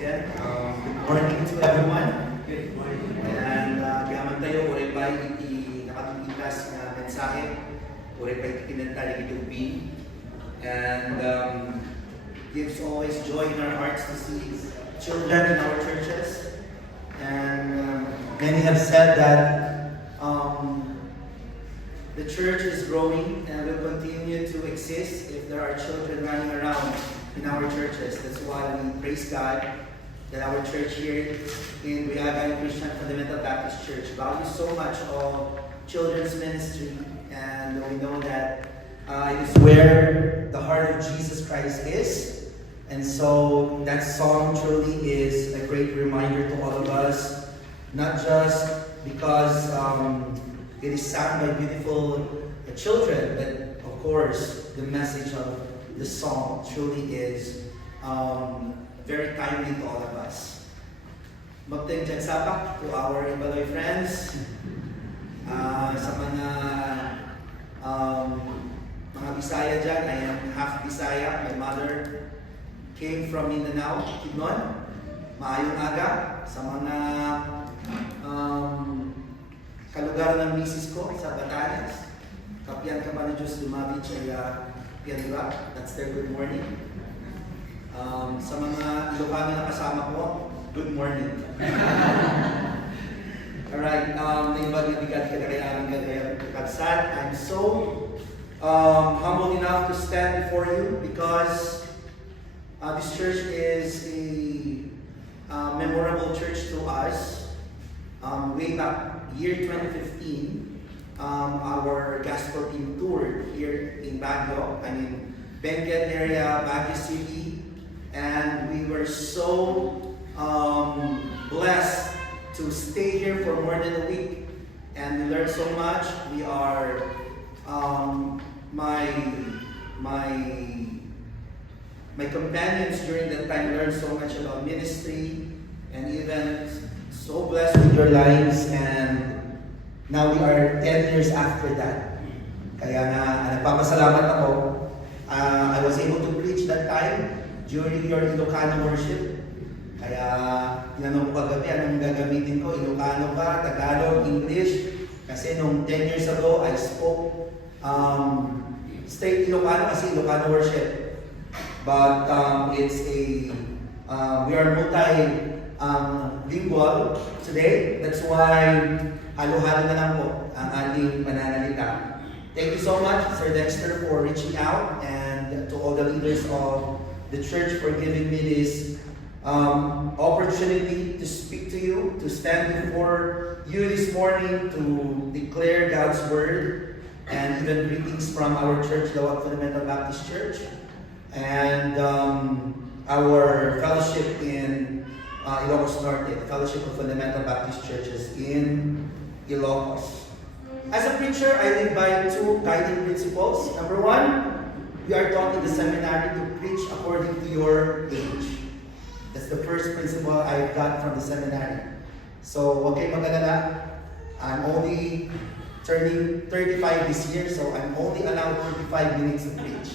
again. Good morning to everyone. Good morning. And gaman tayo, uri pa nakatulitas na mensahe, uri pa ikinanta ng itubi. And gives always joy in our hearts to see children in our churches. And many have said that the church is growing and will continue to exist if there are children running around in our churches. That's why we praise God that our church here in Briaga Christian Fundamental Baptist Church values so much of children's ministry, and we know that it is where the heart of Jesus Christ is. And so that song truly is a great reminder to all of us, not just because it is sung by beautiful children, but of course the message of the song truly is very timely to all of us. Magteng dyan sapak to our Ibaloy friends, sa mga Bisaya dyan. I am half Bisaya. My mother came from Mindanao, Quezon. Maayong aga sa mga kalugar ng misis ko sa Batanes. Kapyan ka pa na Diyos lumabit siya Pianura. That's their good morning. Sa mga Ilocano na kasama ko, good morning. Alright, naibag na bigat ka na kaya ang kagsad. I'm so humble enough to stand before you because this church is a memorable church to us. Way back year 2015, our gospel team toured here in Baguio, Benguet area, Baguio City, and we were so blessed to stay here for more than a week, and we learned so much. We are my companions during that time learned so much about ministry, and even so blessed with your lives, and now we are 10 years after that. Kaya nagpapasalamat ako. I was able to preach that time during your Ilocano worship. Kaya tinanong ko kagabi, anong gagamitin ko? Ilocano ba? Tagalog? English? Kasi nung 10 years ago, I spoke straight Ilocano kasi Ilocano worship. But we are lingual today. That's why halo-halo na lang po ang ating pananalita. Thank you so much, Sir Dexter, for reaching out, and to all the leaders of the church for giving me this opportunity to speak to you, to stand before you this morning to declare God's word, and even greetings from our church, Lawag Fundamental Baptist Church, and our fellowship in Ilocos Norte, the Fellowship of Fundamental Baptist Churches in Ilocos. As a preacher, I live by two guiding principles. Number one, we are taught in the seminary to preach according to your age. That's the first principle I got from the seminary. So, huwag kayong mag-alala. I'm only turning 35 this year, so I'm only allowed 45 minutes to preach.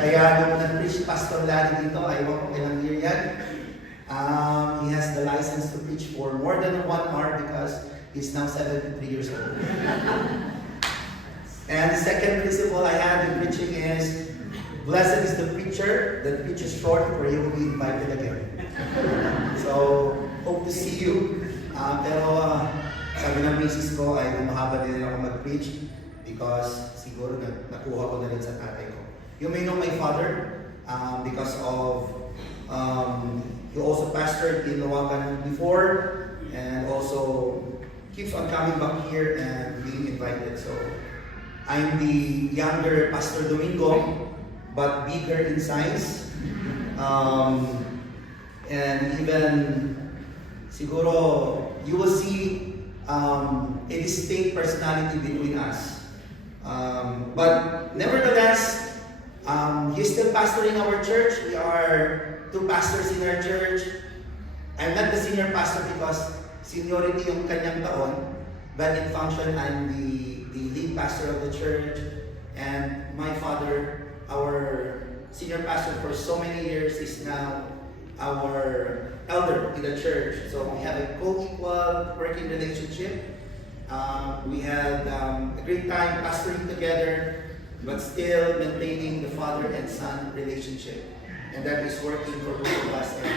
Kaya nung nag-preach Pastor Larry dito, I won't kung ilang year yan. He has the license to preach for more than 1 hour because he's now 73 years old. And the second principle I have in preaching is, blessed is the preacher that preaches short, for he will be invited again. So, hope to see you. Pero sabi ng misis ko ay mahaba din ako mag-preach because siguro nakuha ko na rin sa tatay ko. You may know my father because of he also pastored in Lawagan before, and also keeps on coming back here and being invited. So I'm the younger Pastor Domingo, but bigger in size. And even siguro you will see a distinct personality between us. But nevertheless, he's still pastoring our church. We are 2 pastors in our church. I'm not the senior pastor because seniority yung kanyang taon, but in function, I'm the lead pastor of the church. And my father, our senior pastor for so many years, is now our elder in the church. So we have a co-equal working relationship. We had a great time pastoring together, but still maintaining the father and son relationship. And that is working for both of us. And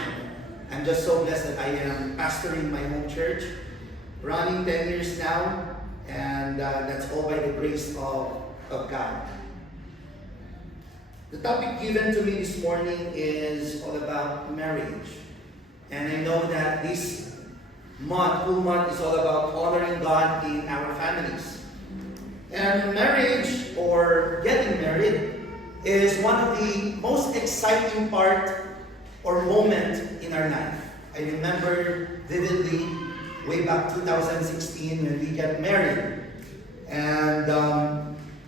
I'm just so blessed that I am pastoring my home church, running 10 years now, and that's all by the grace of God. The topic given to me this morning is all about marriage. And I know that this whole month is all about honoring God in our families. And marriage, or getting married, is one of the most exciting part or moment in our life. I remember vividly way back 2016 when we got married. And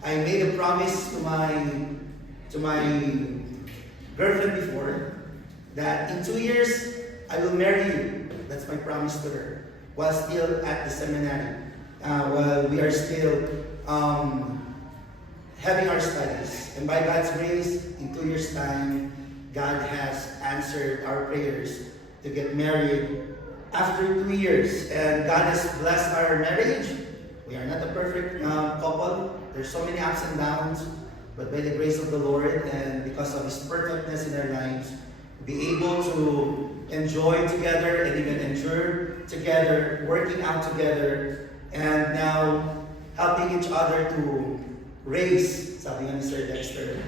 I made a promise to my girlfriend before that in 2 years I will marry you. That's my promise to her. While still at the seminary, while we are still having our studies. And by God's grace, in 2 years' time, God has answered our prayers to get married after 2 years. And God has blessed our marriage. We are not a perfect couple. There's so many ups and downs. But by the grace of the Lord and because of His perfectness in our lives, be able to enjoy together and even endure together, working out together, and now helping each other to raise, sabi nga ni Sir Dexter,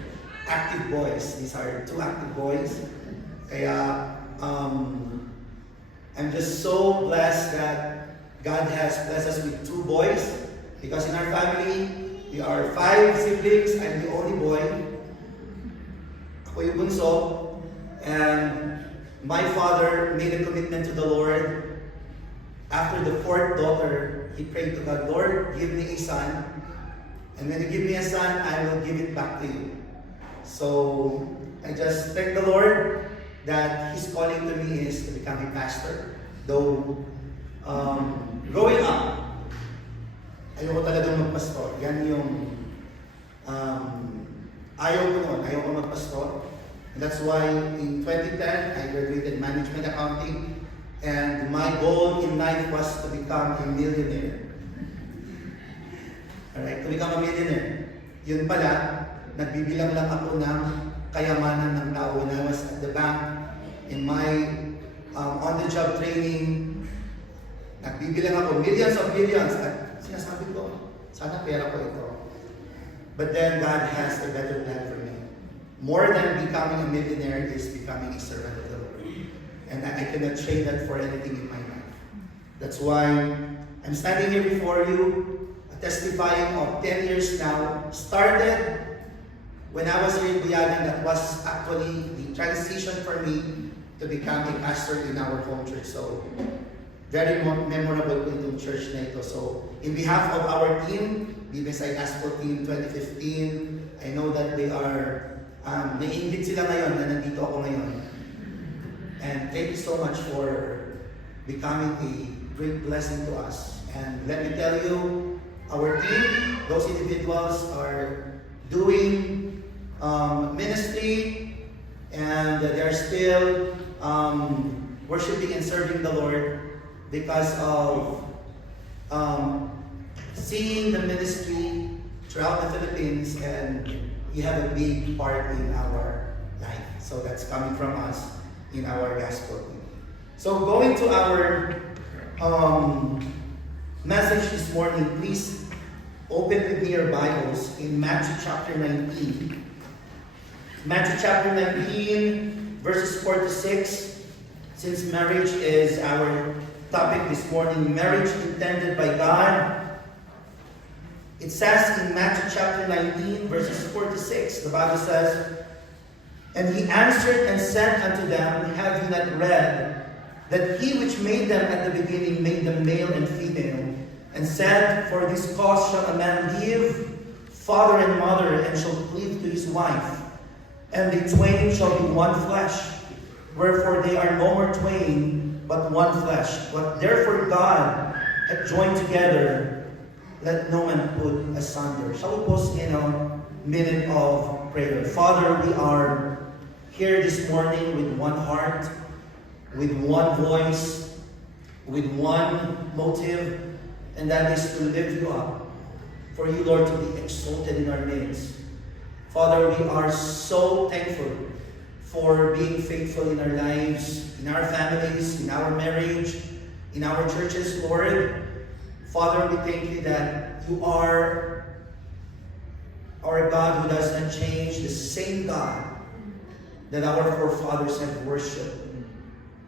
active boys. These are 2 active boys. Kaya, I'm just so blessed that God has blessed us with 2 boys, because in our family, we are 5 siblings. I'm the only boy. Ako yung bunso. And my father made a commitment to the Lord. After the 4th daughter, he prayed to God, Lord, give me a son. And when you give me a son, I will give it back to you. So I just thank the Lord that His calling to me is to become a pastor. Though growing up, ayoko talagang magpastor. Yan yung ayaw ko noon. Ayaw ko magpastor. And that's why in 2010, I graduated management accounting. And my goal in life was to become a millionaire. Alright, to become a millionaire. Yun pala, nagbibilang lang ako ng kayamanan ng tao when I was at the bank in my on-the-job training. Nagbibilang ako millions of millions. At sinasabi ko, sana pera ko ito. But then God has a better plan for me. More than becoming a millionaire is becoming a servant of the Lord. And I cannot trade that for anything in my life. That's why I'm standing here before you, testifying of 10 years now. Started when I was here in Buyagan. That was actually the transition for me to become a pastor in our home church. So, very memorable in the church na ito. So, in behalf of our team, BBSI Gospel Team 2015, I know that they are, naiingit sila ngayon na nandito ako ngayon. And thank you so much for becoming a great blessing to us. And let me tell you, our team, those individuals are doing ministry, and they're still worshiping and serving the Lord because of seeing the ministry throughout the Philippines, and you have a big part in our life. So that's coming from us in our gospel team. So going to our message this morning, please open with me your Bibles in Matthew chapter 19. Matthew chapter 19, verses 4 to 6. Since marriage is our topic this morning, marriage intended by God. It says in Matthew chapter 19, verses 4 to 6, the Bible says, And he answered and said unto them, Have you not read that he which made them at the beginning made them male and female, and said, For this cause shall a man leave father and mother, and shall cleave to his wife, and the twain shall be one flesh. Wherefore they are no more twain, but one flesh. What therefore God hath joined together, let no man put asunder. Shall we pause in a minute of prayer? Father, we are here this morning with one heart, with one voice, with one motive, and that is to lift you up, for you, Lord, to be exalted in our midst. Father, we are so thankful for being faithful in our lives, in our families, in our marriage, in our churches, Lord. Father, we thank you that you are our God who does not change, the same God that our forefathers have worshipped,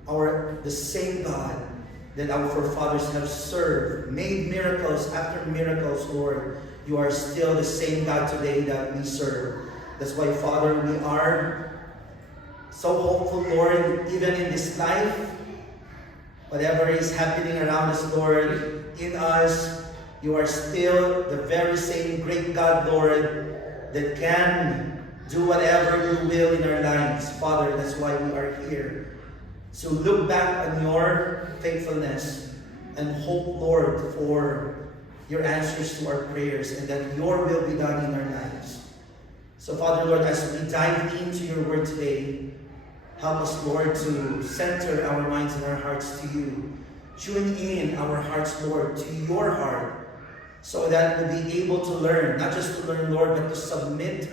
the same God that our forefathers have served, made miracles after miracles, Lord. You are still the same God today that we serve. That's why, Father, we are so hopeful, Lord, even in this life, whatever is happening around us, Lord, in us, you are still the very same great God, Lord, that can do whatever you will in our lives. Father, that's why we are here. So look back on your faithfulness and hope, Lord, for your answers to our prayers and that your will be done in our lives. So, Father, Lord, as we dive into your word today, help us, Lord, to center our minds and our hearts to you. Tune in our hearts, Lord, to your heart, so that we'll be able to learn, not just to learn, Lord, but to submit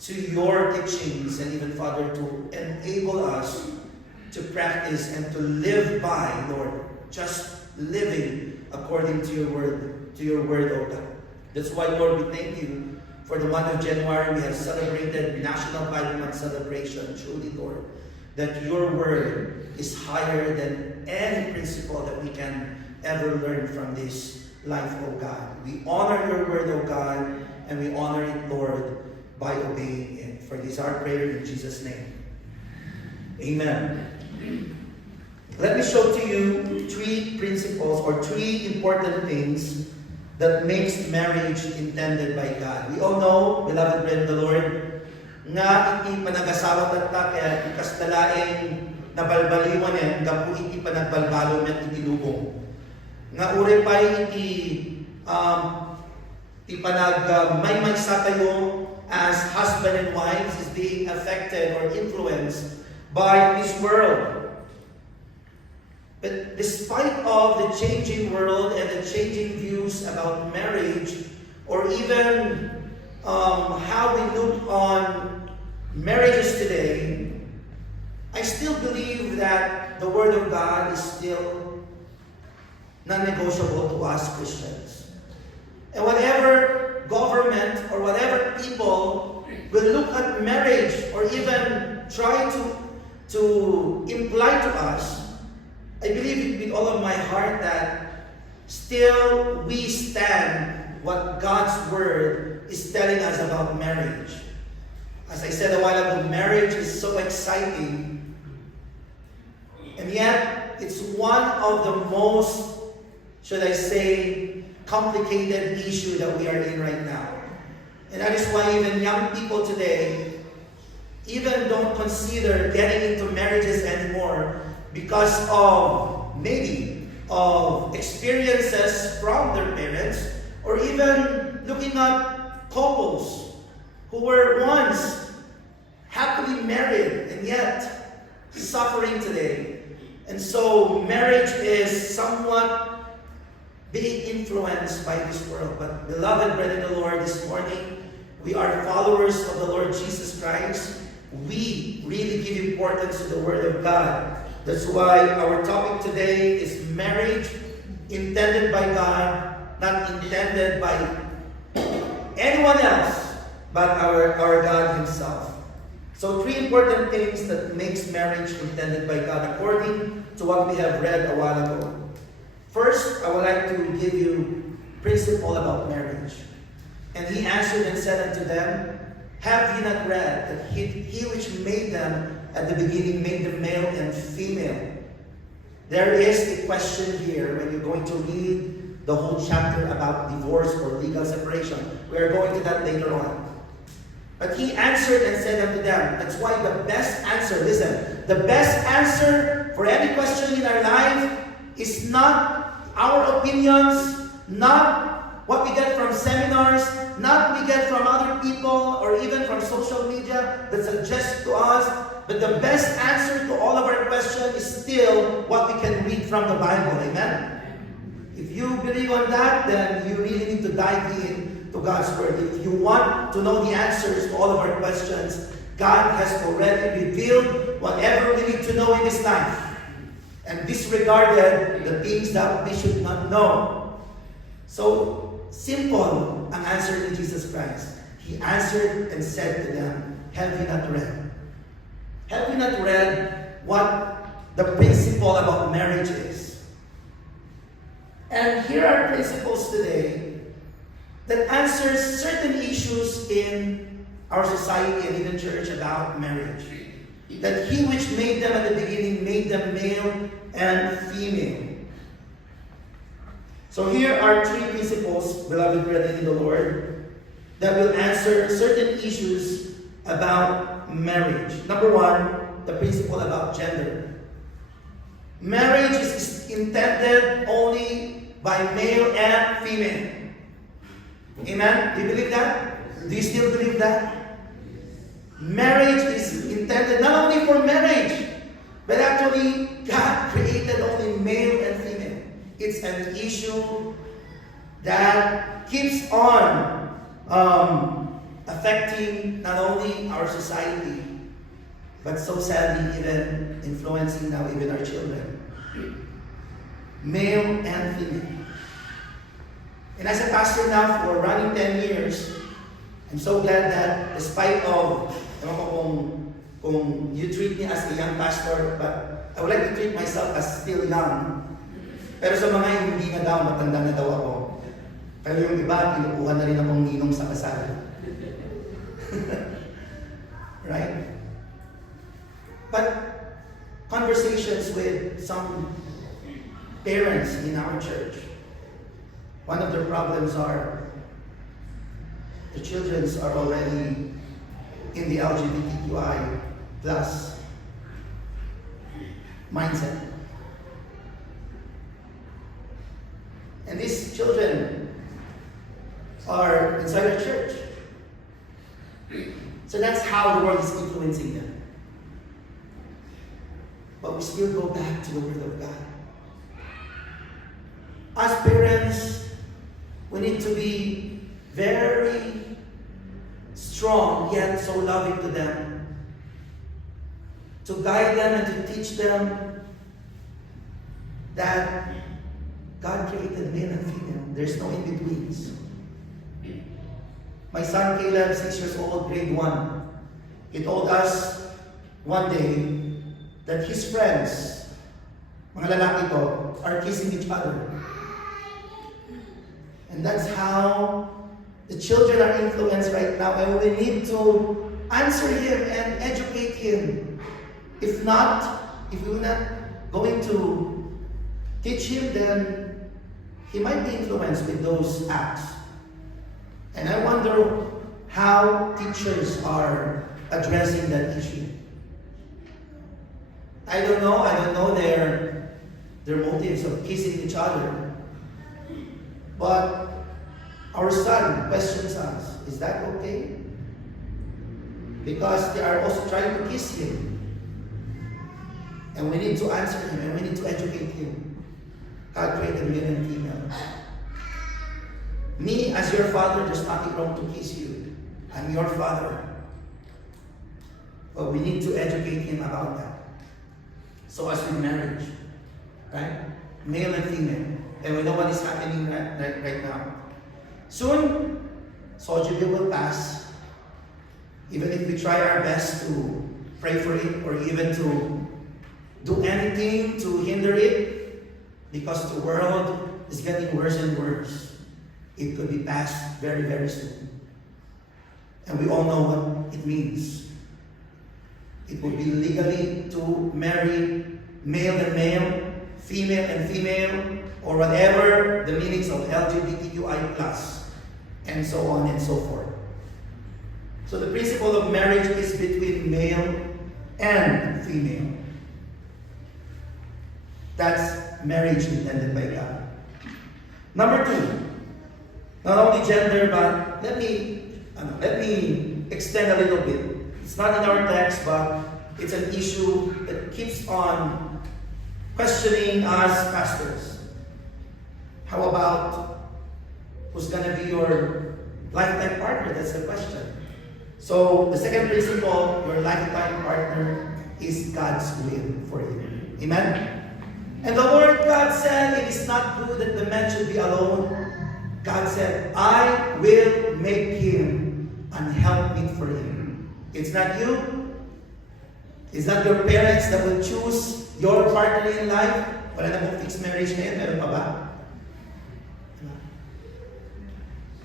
to your teachings, and even, Father, to enable us to practice and to live by, Lord, just living according to your word, oh God. That's why, Lord, we thank you for the month of January. We have celebrated National Bible Month celebration. Truly, Lord, that your word is higher than any principle that we can ever learn from this life, oh God. We honor your word, oh God, and we honor it, Lord, by obeying it. For this is our prayer in Jesus' name. Amen. Let me show to you three principles or three important things that makes marriage intended by God. We all know, beloved brethren, the Lord, nga iti panagasawa tatta kaya ikastalaeng nabalbaliwan yan, gapu iti panagbalbalon at iti lubong. Nga uri pa iti maymaysa tayo as husband and wives is being affected or influenced by this world. But despite of the changing world and the changing views about marriage, or even how we look on marriages today, I still believe that the Word of God is still non-negotiable to us Christians. And whatever government or whatever people will look at marriage or even try to imply to us, I believe with all of my heart that still we stand what God's Word is telling us about marriage. As I said a while ago, marriage is so exciting, and yet it's one of the most, should I say, complicated issue that we are in right now. And that is why even young people today even don't consider getting into marriages anymore, because of maybe of experiences from their parents, or even looking at couples who were once happily married and yet suffering today. And so marriage is somewhat being influenced by this world. But beloved brethren in the Lord, this morning, we are followers of the Lord Jesus Christ. We really give importance to the Word of God. That's why our topic today is marriage intended by God, not intended by anyone else but our God Himself. So three important things that makes marriage intended by God according to what we have read a while ago. First, I would like to give you principle about marriage. And he answered and said unto them, have ye not read that he which made them at the beginning made them male and female? There is a question here when you're going to read the whole chapter about divorce or legal separation. We are going to that later on. But he answered and said unto them, that's why the best answer, listen, the best answer for any question in our life is not our opinions, not what we get from seminars, not we get from other people or even from social media that suggest to us, but the best answer to all of our questions is still what we can read from the Bible. Amen? If you believe on that, then you really need to dive in to God's Word. If you want to know the answers to all of our questions, God has already revealed whatever we need to know in this life and disregarded the things that we should not know. So, simple ang answer ni Jesus Christ. He answered and said to them, have you not read? Have you not read what the principle about marriage is? And here are principles today that answers certain issues in our society and even church about marriage. That He which made them at the beginning made them male and female. So here are three principles, beloved brethren in the Lord, that will answer certain issues about marriage. Number one, the principle about gender. Marriage is intended only by male and female. Amen? Do you believe that? Do you still believe that? Marriage is intended not only for marriage, but actually God created only male and female. It's an issue that keeps on affecting not only our society, but so sadly even influencing now even our children. Male and female. And as a pastor now for running 10 years, I'm so glad that despite of, ewan ko kung you treat me as a young pastor, but I would like to treat myself as still young. Pero sa mga hindi na daw, matanda na daw ako. Pero yung iba, pinukuha na rin akong ninong sa kasal. Right? But conversations with some parents in our church, one of their problems are the children are already in the LGBTQI plus mindset. And these children are inside our church. So that's how the world is influencing them. But we still go back to the Word of God. As parents, we need to be very strong, yet so loving to them. To guide them and to teach them that God created male and female. There's no in-betweens. My son Caleb, 6 years old, grade 1, he told us one day that his friends, mga lalaki ko, are kissing each other. And that's how the children are influenced right now, and we need to answer him and educate him. If not, if we're not going to teach him, then he might be influenced with those acts. And I wonder how teachers are addressing that issue. I don't know their motives of kissing each other. But our son questions us, is that okay? Because they are also trying to kiss him. And we need to answer him and we need to educate him. God created male and female. Me, as your father, there's nothing wrong to kiss you. I'm your father. But we need to educate him about that. So as with marriage, right? Male and female. And we know what is happening right now. Soon, Soju Bill will pass. Even if we try our best to pray for it or even to do anything to hinder it, because the world is getting worse and worse. It could be passed very, very soon. And we all know what it means. It would be legally to marry male and male, female and female, or whatever the meanings of LGBTQI+, and so on and so forth. So the principle of marriage is between male and female. That's marriage intended by God. Number 2, Not only gender, but let me extend a little bit. It's not in our text, but it's an issue that keeps on questioning us pastors. How about who's going to be your lifetime partner? That's the question. So the second principle, your lifetime partner is God's will for you. Amen? And the Lord God said, it is not good that the man should be alone. God said, I will make him an helpmeet for him. It's not you. It's not your parents that will choose your partner in life. Wala na pong fixed marriage ngayon. Meron pa ba?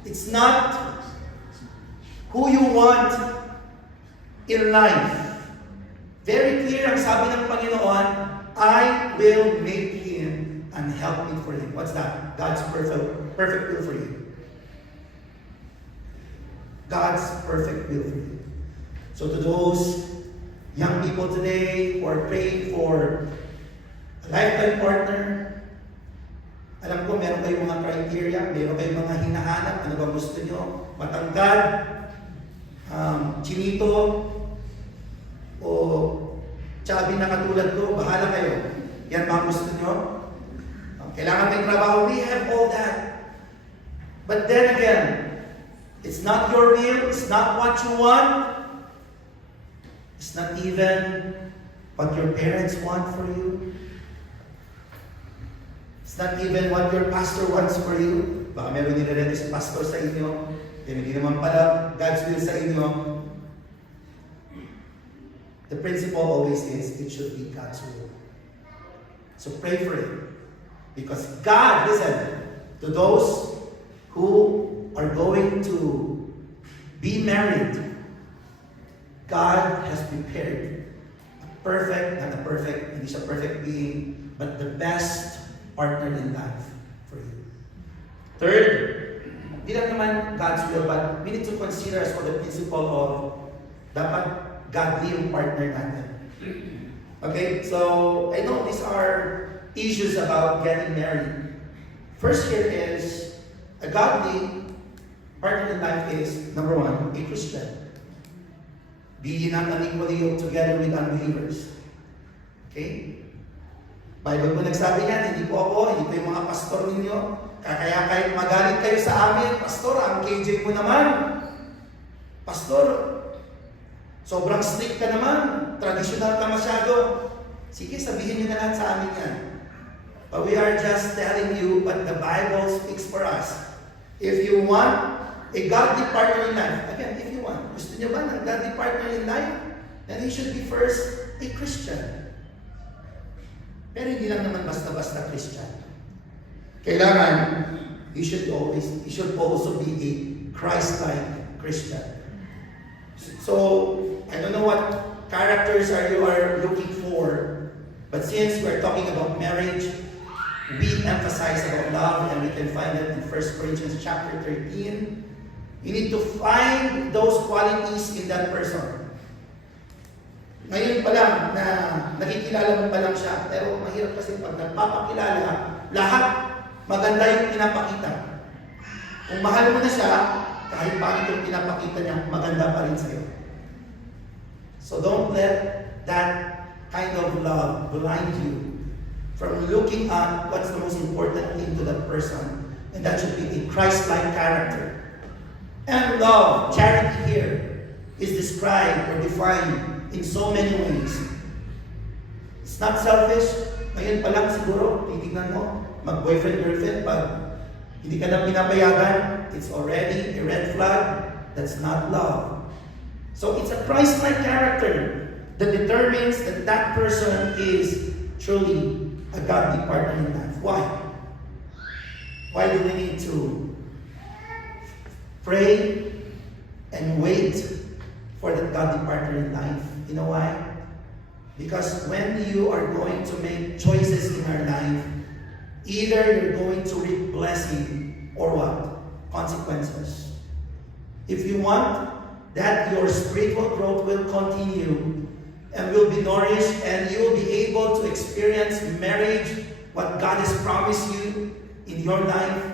It's not who you want in life. Very clear ang sabi ng Panginoon, I will make him an helpmeet for him. What's that? God's perfect will for you. God's perfect will for you. So to those young people today who are praying for a lifetime partner, alam ko meron kayong mga criteria, meron kayong mga hinahanap, ano ba gusto nyo? Matangkad, chinito, o chubby na katulad ko, bahala kayo. Yan ba gusto nyo? Kailangan may trabaho. We have all that. But then again, it's not your will, it's not what you want, it's not even what your parents want for you. It's not even what your pastor wants for you. Baka meron nilalato si pastor sa inyo, hindi naman pala God's will sa inyo. The principle always is, it should be God's will. So pray for it. Because God, listen, to those who are going to be married, God has prepared a perfect, not a perfect, hindi siya perfect being, but the best partner in life for you. Third, hindi lang naman God's will, but we need to consider as well the principle of dapat godly yung partner natin. Okay, so I know these are issues about getting married. First here is, a godly partner in life is, number one, a Christian. Be ye not unequally yoked together with unbelievers. Okay? Bible po nagsabi niyan, hindi po ako, hindi po yung mga pastor ninyo. Kaya kahit magalit kayo sa amin, pastor, ang KJ mo naman. Pastor, sobrang strict ka naman, traditional ka masyado. Sige, sabihin niyo na lahat sa amin yan. But we are just telling you what the Bible speaks for us. If you want a godly partner in life, again, if you want, gusto niyo ba ng godly partner in life? Then he should be first a Christian. Pero hindi lang naman basta-basta Christian. Kailangan, he should also be a Christ-like Christian. So, I don't know what characters you are looking for, but since we're talking about marriage, we emphasize about love, and we can find it in 1 Corinthians chapter 13. You need to find those qualities in that person. Ngayon pa lang na nakikilala mo pa lang siya, pero mahirap kasi pag nagpapakilala, lahat maganda yung pinapakita. Kung mahal mo na siya, kahit paano yung pinapakita niya, maganda pa rin sa'yo. So don't let that kind of love blind you from looking at what's the most important thing to that person, and that should be a Christ-like character. And love, charity here, is described or defined in so many ways. It's not selfish. Ngayon pa lang siguro, titignan mo, mag-boyfriend-girlfriend, pag hindi ka na pinapayagan, it's already a red flag. That's not love. So it's a Christ-like character that determines that that person is truly a godly partner in life. Why? Why do we need to pray and wait for that godly partner in life? You know why? Because when you are going to make choices in our life, either you're going to reap blessing or what? Consequences. If you want that your spiritual growth will continue and will be nourished, and you will be able to experience marriage, what God has promised you in your life,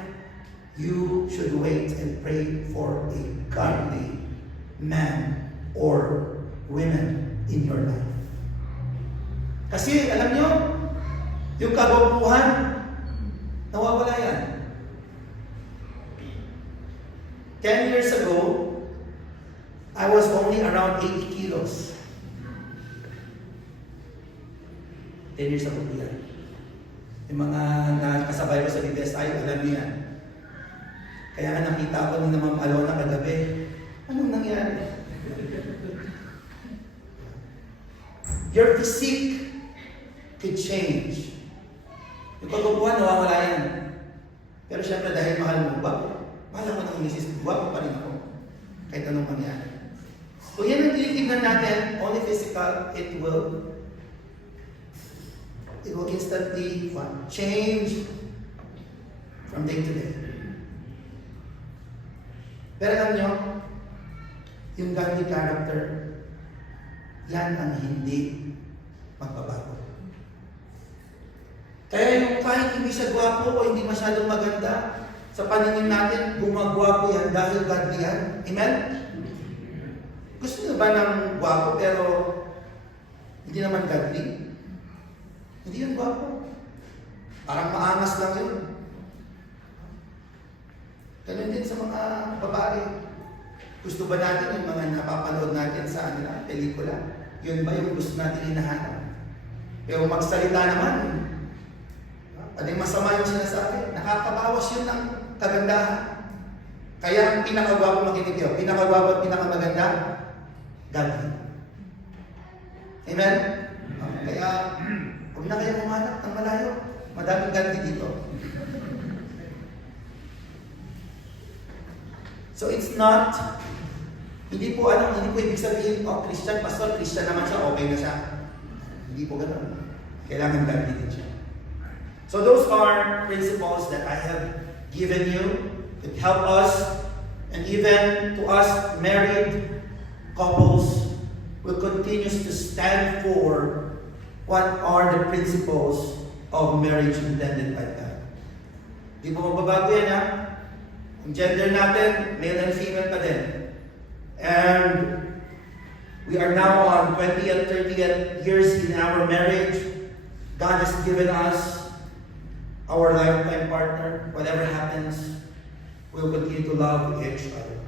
you should wait and pray for a godly man or women in your life. Kasi, alam nyo, yung kagwapuhan, nawawala yan. 10 years ago, I was only around 80 kilos. 10 years ago po yan. Yung mga nakasabay ko sa BTSI, alam niyo yan. Kaya nga nakita ko ni Ma'am Alona kagabi, anong nangyari? Your physique could change. Yung pagbubuhan, nawawala yan. Pero syempre dahil mahal mo, mahal mo ng misis, guwapo pa rin ako. Kahit anong mangyari. Kung yan ang tinitignan natin, only physical, it will instantly change from day to day. Pero alam nyo, yung godly character, yan ang hindi magbabago. Kaya yung kahit hindi siya gwapo o hindi masyadong maganda, sa paningin natin, gumagwapo yan dahil godly yan. Amen? Gusto niyo ba ng gwapo pero hindi naman godly? Hindi yan gwapo. Parang maangas lang yun. Ganun din sa mga babae. Gusto ba natin yung mga napapanood natin sa pelikula? Yun ba yung gusto natin hinahanap? Pero magsalita naman, pwedeng masama yung sinasabi. Nakakabawas yun ng kagandahan. Kaya ang pinakagwapo makinig yun. Pinakagwapo at pinakamaganda, godly. Amen? Kaya, huwag na kayo kumanap ng malayo. Madaming godly dito. So it's not, hindi po ibig sabihin, Christian, pastor, Christian naman siya, okay na siya. Hindi po ganoon. Kailangan godly din siya. So those are principles that I have given you to help us, and even to us married couples will continue to stand for what are the principles of marriage intended by God. Di po mababago yan, ha? Ang gender natin, male and female pa din. And we are now on 20th, 30th years in our marriage. God has given us our lifetime partner. Whatever happens, we'll continue to love each other.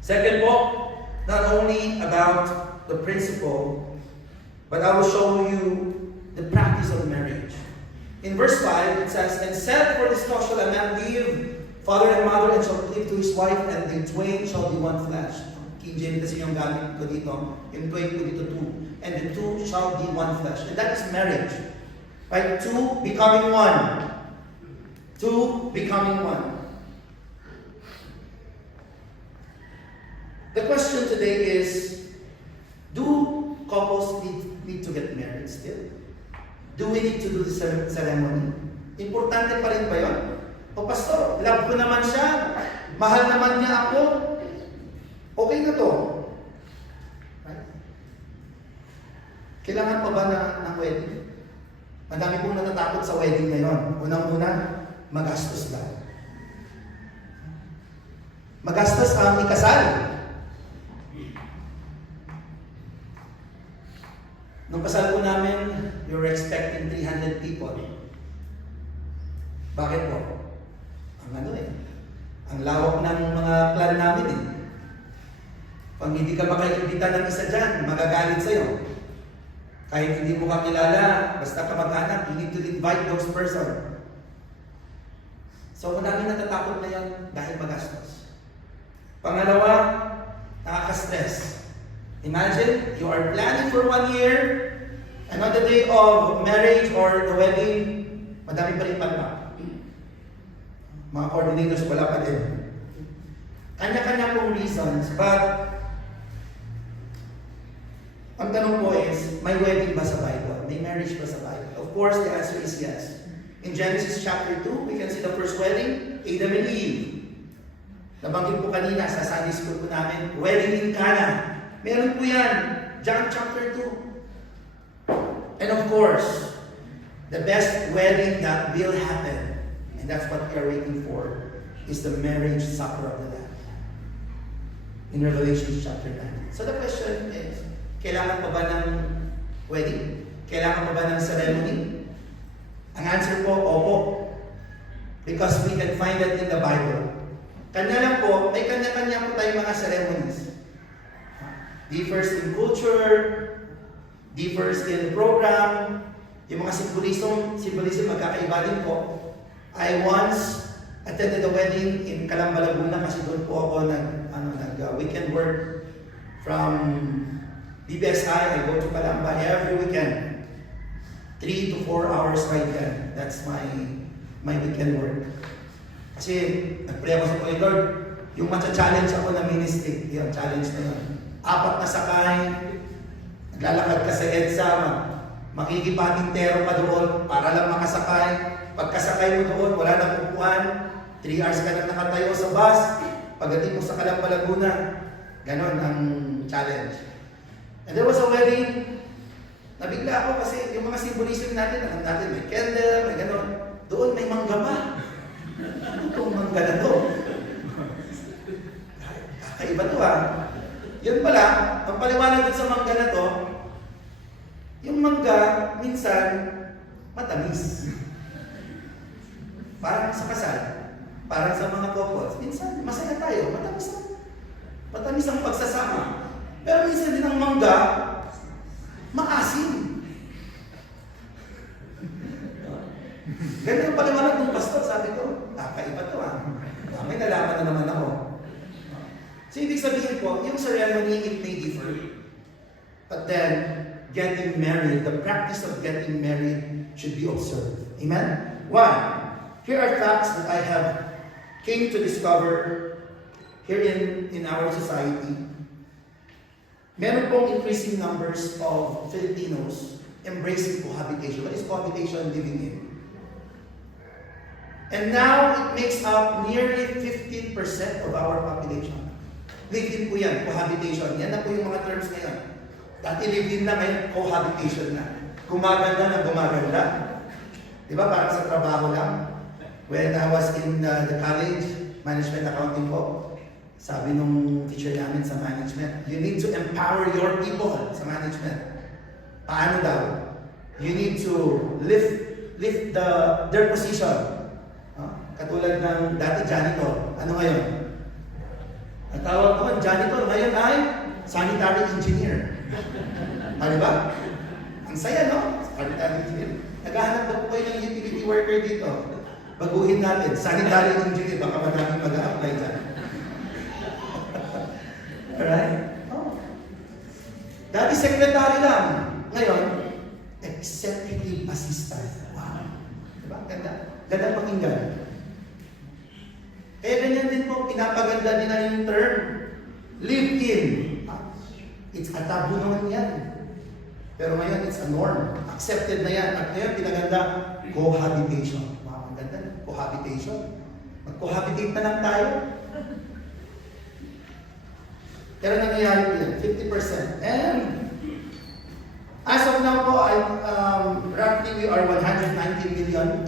Second book, not only about the principle, but I will show you the practice of marriage. In verse 5, it says, "And said, for this cause shall a man leave father and mother, and shall cleave to his wife, and the twain shall be one flesh." King James kasi yung gamit ko dito. Yung twain ko dito, two. And the two shall be one flesh. And that is marriage. Right? Two becoming one. Two becoming one. The question today is, do couples need to get married still? Do we need to do the ceremony? Importante pa rin ba yun? O pastor, love ko naman siya, mahal naman niya ako, okay na to. Right? Kailangan pa ba ng wedding? Madami pong natatakot sa wedding ngayon. Unang-una, magastos daw. Magastos ang ikasal. Nung kasal po namin, we were expecting 300 people. Bakit po? Ang lawak ng mga plan namin eh. Pag hindi ka makaimbita ng isa dyan, magagalit sa'yo. Kahit hindi mo kakilala, basta kamag-anak, you need to invite those person. So, maraming natatakot na yan dahil magastos. Pangalawa, nakaka-stress. Imagine, you are planning for 1 year, and on the day of marriage or the wedding, madami pa rin palma. Mga coordinators wala pa din. Kanya-kanya pong reasons, but ang tanong po is, may wedding ba sa Bible? May marriage ba sa Bible? Of course, the answer is yes. In Genesis chapter 2, we can see the first wedding, Adam and Eve. Nabanggit po kanina sa Sunday school po namin, wedding in Cana. Meron po yan, John chapter 2. And of course, the best wedding that will happen, and that's what we are waiting for, is the marriage supper of the Lamb. In Revelation chapter 9. So the question is, kailangan pa ba ng wedding? Kailangan pa ba ng ceremony? Ang answer po, opo. Because we can find that in the Bible. Kanya lang po, may kanya-kanya po tayong mga ceremonies. Differs in culture, differs in program, yung mga symbolism magkakaiba din po. I once attended a wedding in Calamba, Laguna kasi doon po ako weekend work from BBSI. I go to Calamba every weekend. 3 to 4 hours ride yan. That's my weekend work. Kasi nag-pray ako sa Holy Lord, yung matcha-challenge ako na ministry, yung challenge na yun. 4 na sakay, naglalakad ka sa EDSA, makikipatintero ka doon para lang makasakay. Pagkasakay mo doon, wala nang upuan, 3 hours ka lang nakatayo sa bus, pagdating mo sa Calamba, Laguna, ganon ang challenge. And there was a wedding, nabigla ako kasi yung mga symbolism natin, alam natin may candle, may ganon. Doon may mangga pa. Ano itong mangga na to? Kakaiba to Yun pala, ang paliwanag dun sa mangga na to, yung mangga, minsan, matamis. Parang sa kasal, parang sa mga couples, minsan, masaya tayo, matamis ang pagsasama. Pero minsan din ang mangga, maasim. Ganyan ang paliwanag ng pastor, sabi ko, kakaiba to may nalaman na naman ako. So, ibig sabihin po, yung ceremony, it may differ. But then, getting married, the practice of getting married should be observed. Amen? 1, here are facts that I have came to discover here in our society. Meron pong increasing numbers of Filipinos embracing cohabitation. What is cohabitation? Living in. And now, it makes up nearly 15% of our population. Live-in po yan, cohabitation. Yan na po yung mga terms na yan. Dati live-in na, ngayon cohabitation na. Gumaganda na gumaganda. Di ba? Parang sa trabaho lang. When I was in the college, management accounting po, sabi nung teacher namin sa management, you need to empower your people sa management. Paano daw? You need to lift their position. Katulad ng dati janitor. Ano ngayon? Ang tawag ko, janitor ngayon ay sanitary engineer. Diba? Ang saya, no? Sanitary engineer. Naghahanap na po kayo ng utility worker dito. Baguhin natin, sanitary engineer. Baka madaming mag-a-apply dyan. Alright? Oh. Dati secretary lang. Ngayon, executive assistant. Wow. Diba? Ganda. Ganda pakinggan. Kaya ganyan din po, pinapaganda din na yung term, live-in. It's a taboo naman yan. Pero ngayon, it's a norm. Accepted na yan. At ngayon, pinaganda, cohabitation. Wow, ang ganda. Cohabitation. Mag-cohabitate na lang tayo. Pero nangyayari po yan, 50%. And as of now po, roughly we are 190 million.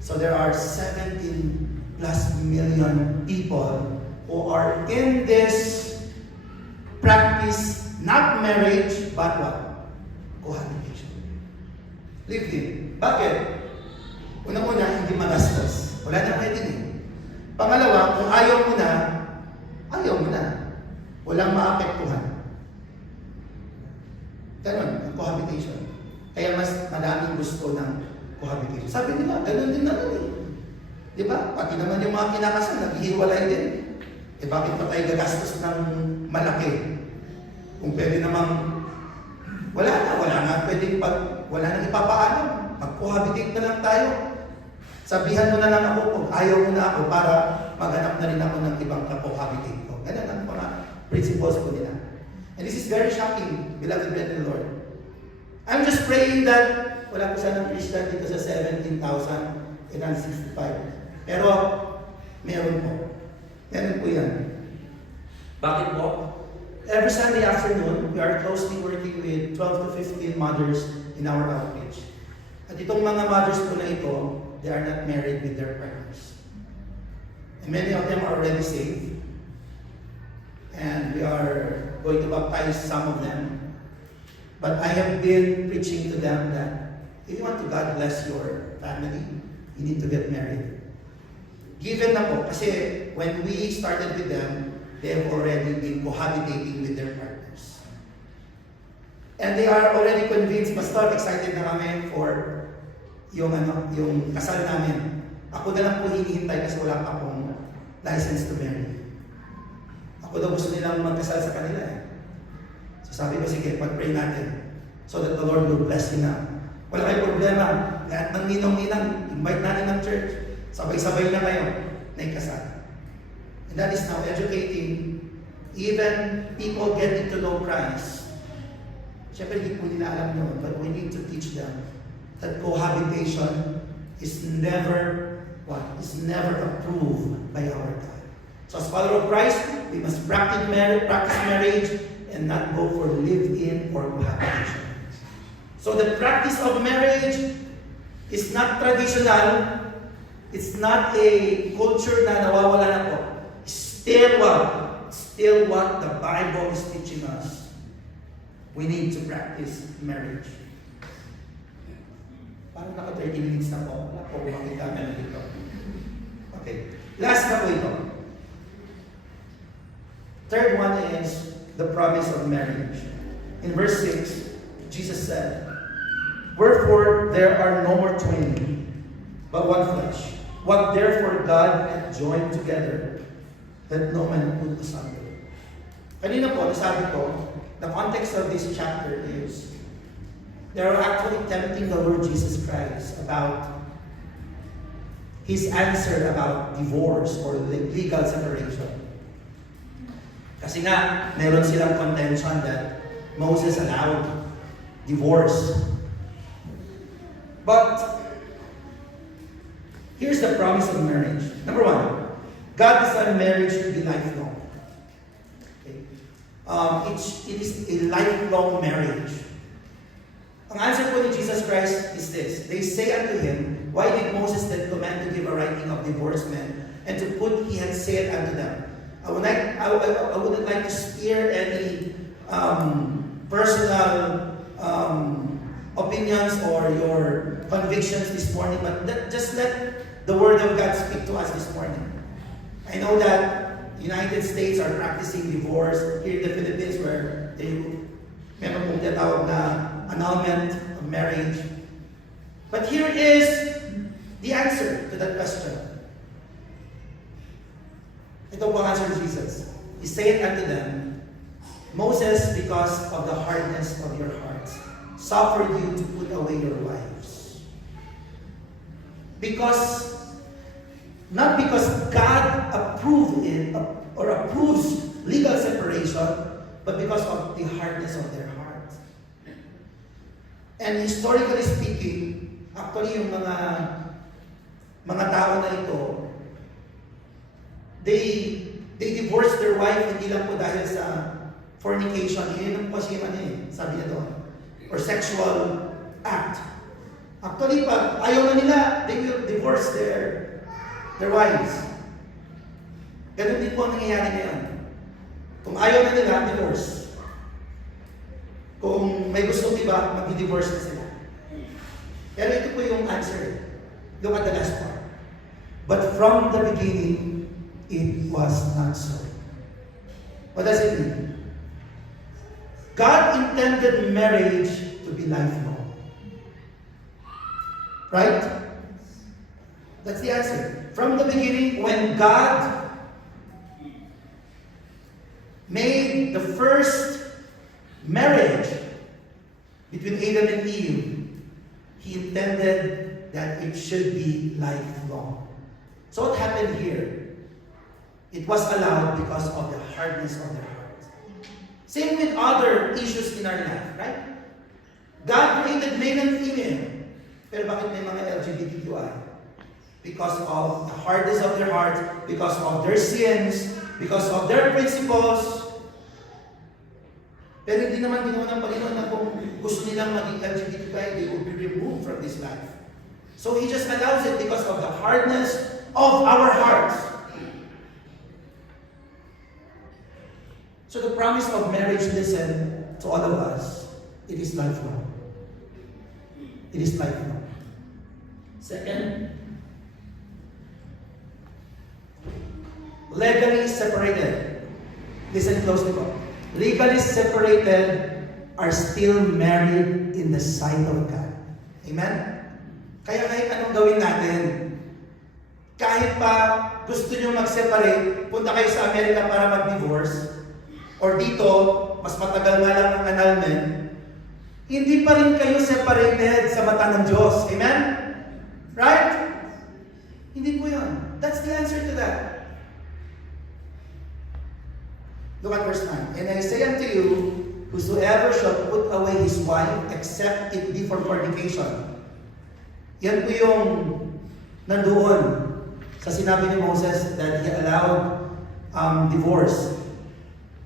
So there are 17 plus million people who are in this practice, not marriage, but what? Cohabitation. Live-in. Bakit? Unang-una, hindi magastos. Wala na wedding eh. Pangalawa, kung ayaw mo na, ayaw mo na. Walang maapektuhan. Ganon, ang cohabitation. Kaya mas madaming gusto ng cohabitation. Sabi nila, ganon din naman eh. Di ba? Pati naman yung mga kinakasal, naghihiwalay din. Eh bakit pa tayo gagastos ng malaki? Kung pwede namang, wala na, pwede wala nang ipapaalam. Mag-cohabitate na lang tayo. Sabihan mo na lang ako kung ayaw mo na ako para maghanap na rin ako ng ibang kapohabitate ko. Ganyan ang mga principles ko nila. And this is very shocking, beloved brethren, Lord. I'm just praying that wala po sanang Christian dito sa 17,865. Pero, meron po. Meron po yan. Bakit po? Every Sunday afternoon, we are closely working with 12 to 15 mothers in our outreach. At itong mga mothers po na ito, they are not married with their partners. And many of them are already saved. And we are going to baptize some of them. But I have been preaching to them that if you want to God bless your family, you need to get married. Given na po, kasi when we started with them, they have already been cohabitating with their partners. And they are already convinced, Pastor, excited na kami for yung kasal namin. Ako na lang po hinihintay kasi wala pa akong license to marry. Ako daw gusto nilang magkasal sa kanila eh. So sabi ko, sige, pag-pray natin so that the Lord will bless you now. Wala kayong problema. Lahat ng ninong-ninang, invite natin ng church. Sabay-sabay na kayo na ikasal. And that is now educating even people getting to know Christ. Siyempre, hindi po nila alam yun, but we need to teach them that cohabitation is never approved by our God. So as follower of Christ, we must practice marriage and not go for live-in or cohabitation. So the practice of marriage is not traditional. It's not a culture na nawawala na po. Still what the Bible is teaching us. We need to practice marriage. Parang naka 30 minutes na po. Wala po makita na dito. Okay. Last na po ito. Third one is the promise of marriage. In verse 6, Jesus said, "Wherefore there are no more twain, but one flesh. What therefore God hath joined together, let no man put asunder." Kanina po, nasabi ko, the context of this chapter is, they are actually tempting the Lord Jesus Christ about His answer about divorce or legal separation. Kasi nga, meron silang contention that Moses allowed divorce. But here's the promise of marriage. Number one, God designed marriage to be lifelong. Okay? It is a lifelong marriage. Ang answer po ni Jesus Christ is this. They say unto Him, "Why did Moses then command to give a writing of divorcement, and to put He had said unto them?" I wouldn't like to steer any personal opinions or your convictions this morning, but just let the Word of God speak to us this morning. I know that United States are practicing divorce here in the Philippines where meron pong tinatawag na annulment of marriage. But here is the answer to that question. Ito po ang answer of Jesus. He said unto them, "Moses, because of the hardness of your hearts, suffered you to put away your wives." Not because God approved it or approves legal separation, but because of the hardness of their heart. And historically speaking, actually yung mga tao na ito, they divorced their wife hindi lang po dahil sa fornication. Yun po siya sabi niya doon. Or sexual act. Actually, pag ayaw na nila, they will divorce their wives. Ganun din po ang nangyayari ngayon. Kung ayaw na nila, divorce. Kung may gusto iba, mag-divorce na sila. Pero ito po yung answer. Look at the last part. But from the beginning, it was not so. What does it mean? God intended marriage to be lifelong. Right? That's the answer. From the beginning, when God made the first marriage between Adam and Eve, He intended that it should be lifelong. So what happened here? It was allowed because of the hardness of their heart. Same with other issues in our life, right? God created male and female. Pero bakit may mga LGBTQI? Because of the hardness of their heart, because of their sins, because of their principles. Pero hindi naman ginawa ng Panginoon na kung gusto nilang maging LGBTQI, they will be removed from this life. So He just allows it because of the hardness of our hearts. So the promise of marriage, listen, to all of us, it is lifelong. It is lifelong. Second, legally separated. Listen closely po. Legally separated are still married in the sight of God. Amen? Kaya kahit anong gawin natin, kahit pa gusto nyo mag-separate, punta kayo sa Amerika para mag-divorce, or dito, mas matagal nga lang ang annulment, hindi pa rin kayo separated sa mata ng Diyos. Amen? Right? Hindi po yun. That's the answer to that. Look at verse 9. And I say unto you, whosoever shall put away his wife, except it be for fornication. Yan po yung nandoon sa sinabi ni Moses that he allowed divorce.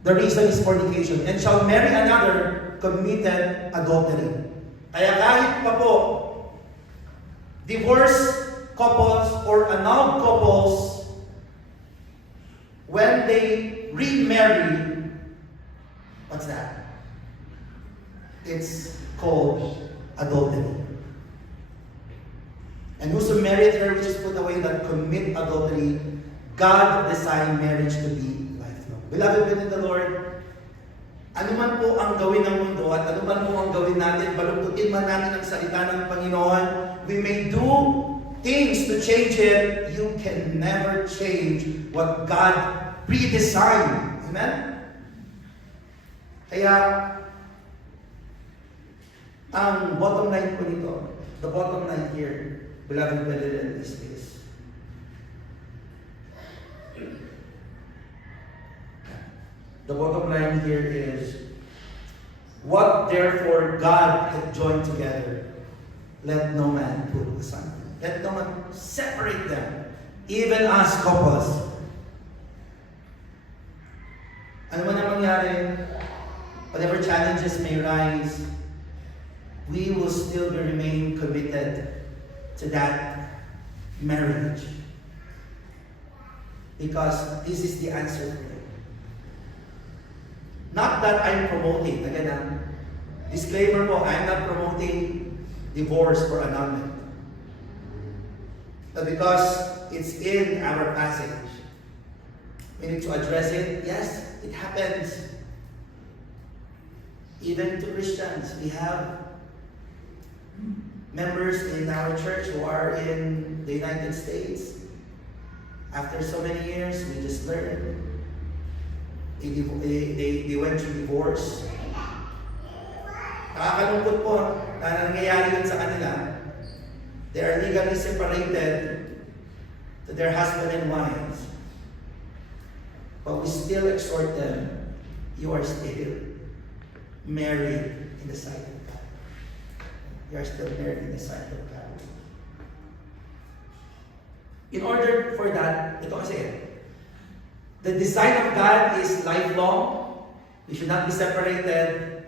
The reason is fornication. And shall marry another, committed adultery. Kaya kahit pa po, divorce couples or annulled couples, when they remarry, what's that? It's called adultery. And whoso married her, which is put away, that commit adultery, God designed marriage to be lifelong. Beloved within the Lord, ano man po ang gawin ng mundo at ano man po ang gawin natin, baluktutin man natin ang salita ng Panginoon, we may do things to change it, you can never change what God pre-designed. Amen? Kaya, ang bottom line po nito, the bottom line here, beloved brethren, is this. The bottom line here is, what therefore God hath joined together, let no man put asunder. Let no man separate them, even as couples. Ano man ang mangyari, whatever challenges may rise, we will still remain committed to that marriage. Because this is the answer for it. Not that I'm promoting, again, disclaimer po, I'm not promoting divorce or annulment. But because it's in our passage, we need to address it. Yes, it happens. Even to Christians, we have members in our church who are in the United States. After so many years, we just learned they went through divorce. Nakakalungkot po na nangyayari yun sa kanila. They are legally separated to their husband and wives. But we still exhort them, you are still married in the sight of God. You are still married in the sight of God. In order for that, ito kasi, the design of God is lifelong. We should not be separated.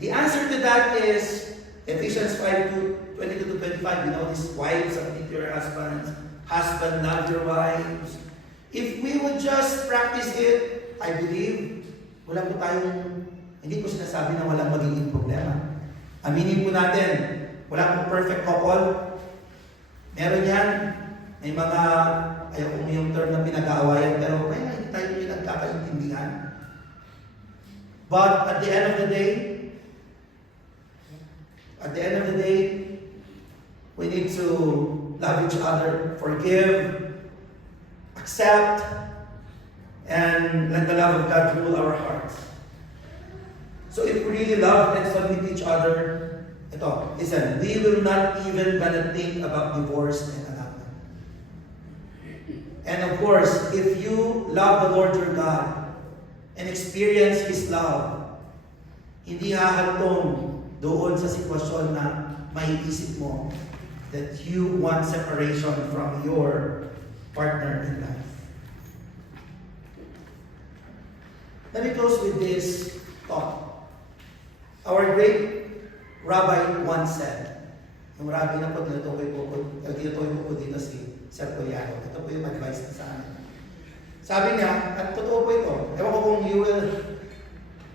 The answer to that is Ephesians 5:22-25. You know this, wives, submit to your husbands. Husband, love your wives. If we would just practice it, I believe, wala po tayong, hindi ko sinasabi na walang magiging problema. Aminin po natin, wala pong perfect couple. Meron yan. May mga, ayaw kong yung term na pinag-aawayan, pero may hindi tayo pinagkakaintindihan. But at the end of the day, we need to love each other, forgive, accept, and let the love of God rule our hearts. So if we really love and submit each other, ito, listen, we will not even gonna think about divorce and annulment. And of course, if you love the Lord your God and experience His love, hindi hahantong doon sa sitwasyon na maiisip mo that you want separation from your partner in life. Let me close with this thought. Our great rabbi once said, yung rabbi na po, tinutukoy po dito si Sir Poliano. Ito po yung advice na sa amin. Sabi niya, at totoo po ito, ewan ko kung you will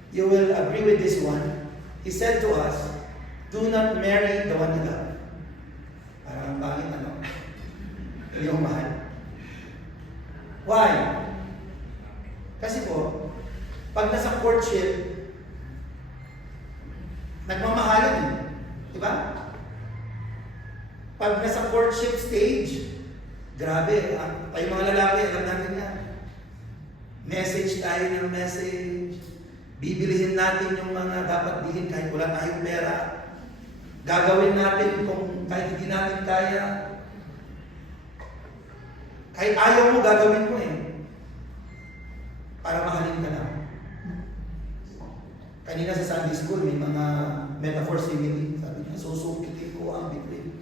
you will agree with this one. He said to us, do not marry the one you love. Parang pangit, ano? Hindi mo mahal. Why? Kasi po, pag nasa courtship, nagmamahalan eh. Diba? Pag nasa courtship stage, grabe, tayo mga lalaki, alam natin yan. Message tayo ng message. Bibilihin natin yung mga dapat bilhin kahit wala tayong pera. Gagawin natin kung kahit hindi natin kaya. Kahit ayaw mo, gagawin mo eh. Para mahalin ka lang. Kanina sa Sunday school, may mga metaphor simile. Sabi niya, susukitin ko ang bituin.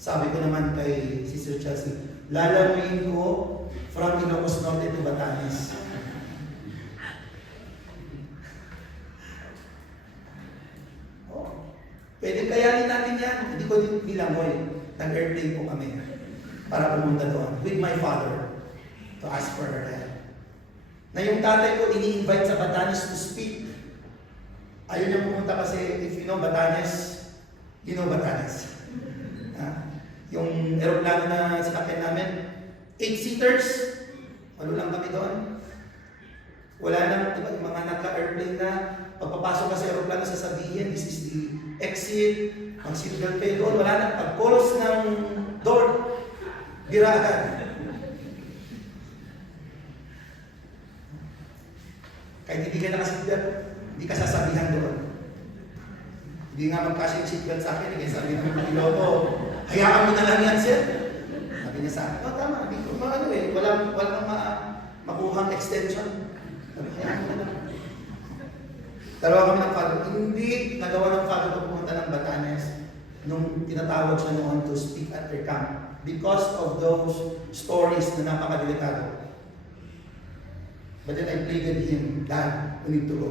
Sabi ko naman kay Sister Chelsea, lalamuin ko from Ilocos Norte to Batanes. Oh, pwede kayanin natin yan. Hindi ko din bilang ko eh. Nag-airplane po kami para pumunta doon with my father to ask for her help. Na yung tatay ko ini-invite sa Batanes to speak. Ayaw niya pumunta kasi if you know Batanes, you know Batanes. Yung aeroplano na sinakyan namin, 8-seaters, ano lang kami doon. Wala nang, diba, yung mga nagka-airplane na, pagpapasok ka sa aeroplano, sasabihin, this is the exit, ang seatbelt kayo doon, wala nang, pag-close ng door, bira agad. Kahit hindi ka naka-seatbelt, hindi ka sasabihan doon. Hindi nga magkasya yung seatbelt sa akin, kaya sabi ng piloto, hayaan mo na lang yan, sir. Sabi niya sa akin, tama, hindi ko maano eh, walang makuhang extension. Sabi, hayaan mo na lang. Dalawa kami ng father. Hindi nagawa ng father ko pumunta ng Batanes nung tinatawag siya noon to speak at their camp because of those stories na napakadelikado. But then I pleaded him, Dad, we need to go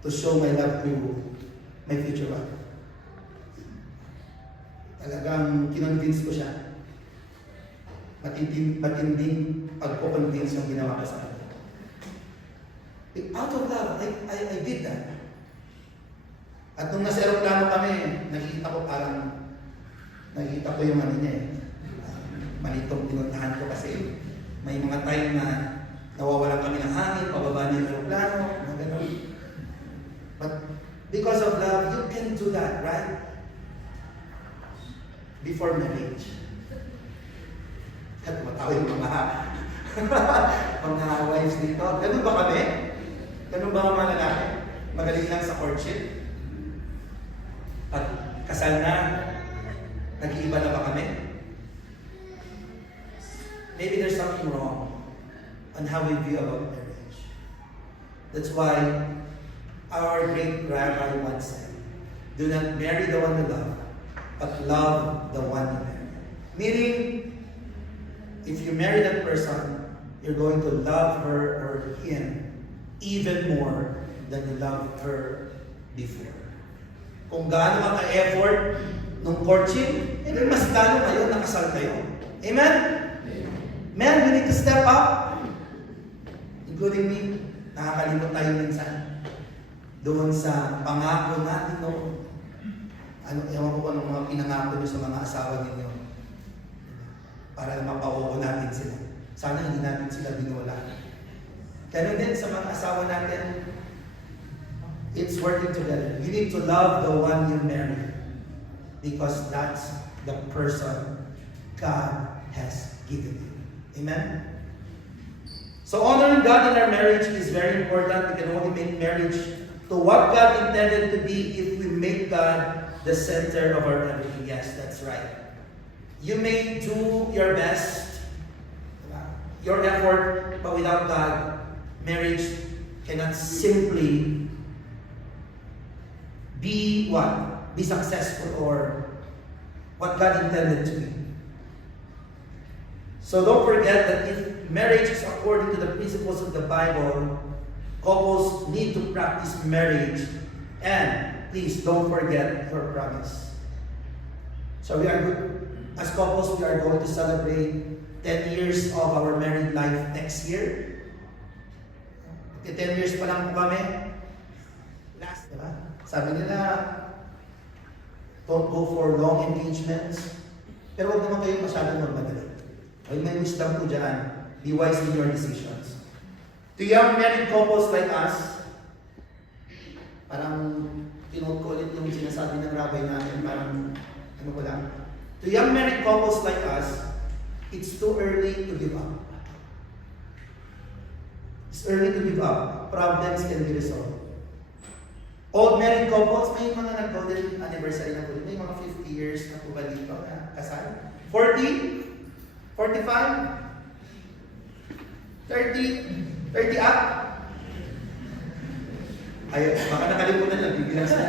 to show my love to my future wife. Talagang kinonvince ko siya. Matinding pagpo-convince yung ginawa ko sa akin. Out of love, I did that. At nung nasa aeroplano kami, nakikita ko yung ano niya eh. Malitong pinuntahan ko kasi may mga time na nawawalan kami ng hangin, pababa na yung aeroplano, mga ganun. But because of love, you can do that, right? Before marriage. At matawa yung mga wives dito. Ganun ba kami? Ganun ba ang mga lalaki? Magaling lang sa courtship? At kasal na, nag-iiba na ba kami? Maybe there's something wrong on how we view about marriage. That's why our great rabbi once said, do not marry the one you love, but love the one you marry. Meaning, if you marry that person, you're going to love her or him even more than you loved her before. Kung gaano ka ka-effort nung courtship, hindi mas lalo ngayon nakasal kayo. Amen? Men, we need to step up. Including me, nakakalimot tayo minsan. Doon sa pangako natin noon. Ewan ko anong mga pinangako nyo sa mga asawa ninyo. Para mapauwo natin sila. Sana hindi natin sila binuwala. Ganun din sa mga asawa natin, it's working together. You need to love the one you marry because that's the person God has given you. Amen? So honoring God in our marriage is very important. We can only make marriage to what God intended to be if we make God the center of our everything. Yes, that's right. You may do your best, your effort, but without God, marriage cannot simply be what? Be successful or what God intended to be. So don't forget that if marriage is according to the principles of the Bible, couples need to practice marriage. And please don't forget your promise. So as couples, we are going to celebrate 10 years of our married life next year. 10 years pa lang po kami. Last, di ba? Sabi nila, don't go for long engagements. Pero huwag naman kayo masyadong magmadali. Ay, may wisdom po dyan. Be wise in your decisions. To young married couples like us, parang tinote ko ulit yung sinasabi ng rabbi natin, parang ano ko lang. To young married couples like us, it's too early to give up. It's early to give up. Problems can be resolved. Old married couples, may mga nag-golden anniversary na po. May mga 50 years na po ba dito na kasal? 40? 45? 30? 30 up? Ay, baka nakalimutan na, bibilang sila.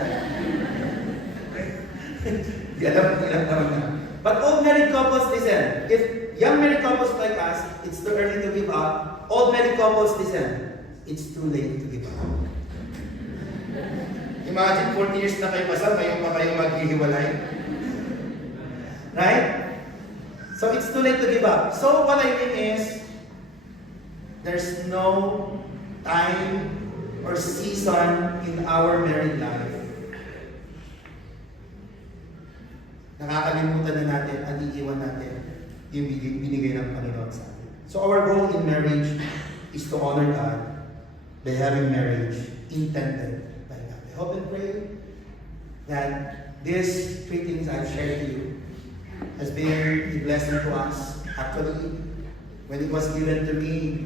Di alam kung ilang taon na. But old married couples, listen. If young married couples like us, it's too early to give up. Old married couples, listen. It's too late to give up. Imagine, 40 years na kayo pasal, ngayon pa kayo maghihiwalay. Right? So it's too late to give up. So what I mean is, there's no time or season in our married life. Nakakalimutan na natin at iiwan natin yung binigay ng Panginoon sa atin. So our goal in marriage is to honor God by having marriage intended by God. I hope and pray that these 3 things I've shared to you has been a blessing to us. Actually, when it was given to me,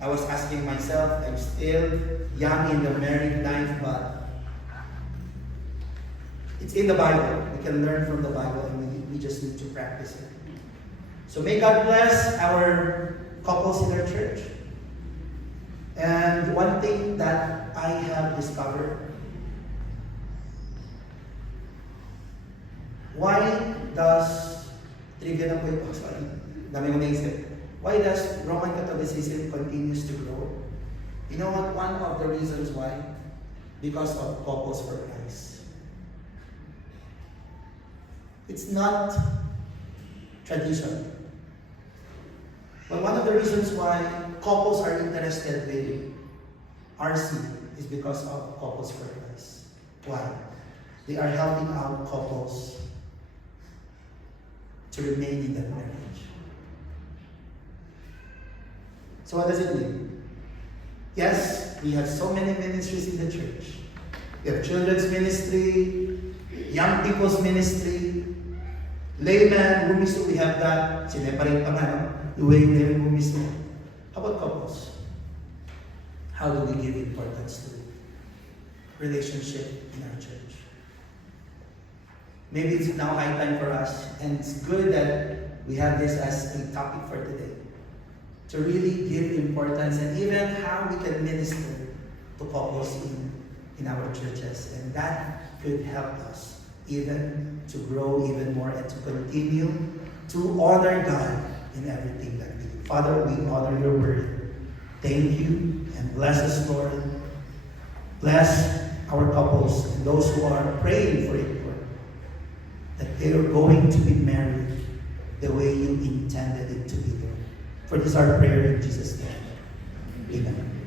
I was asking myself, I'm still young in the married life, but it's in the Bible. We can learn from the Bible and we just need to practice it. So may God bless our couples in our church. And one thing that I have discovered, why does, trigger na po ito, sorry, dami mo naisip. Why does Roman Catholicism continues to grow? You know what? One of the reasons why? Because of couples for Christ. It's not tradition. But one of the reasons why couples are interested in RC is because of couples for Christ. Why? They are helping out couples to remain in that marriage. So what does it mean? Yes, we have so many ministries in the church. We have children's ministry, young people's ministry, layman, wumisu, we have that. Sineparate pa nga, no? Uwing layman, wumisu. How about couples? How do we give importance to relationship in our church? Maybe it's now high time for us, and it's good that we have this as a topic for today. To really give importance and even how we can minister to couples in our churches. And that could help us even to grow even more and to continue to honor God in everything that we do. Father, we honor your word. Thank you and bless us, Lord. Bless our couples and those who are praying for it, Lord, that they are going to be married the way you intended it to be, Lord. For this our prayer in Jesus' name. Amen.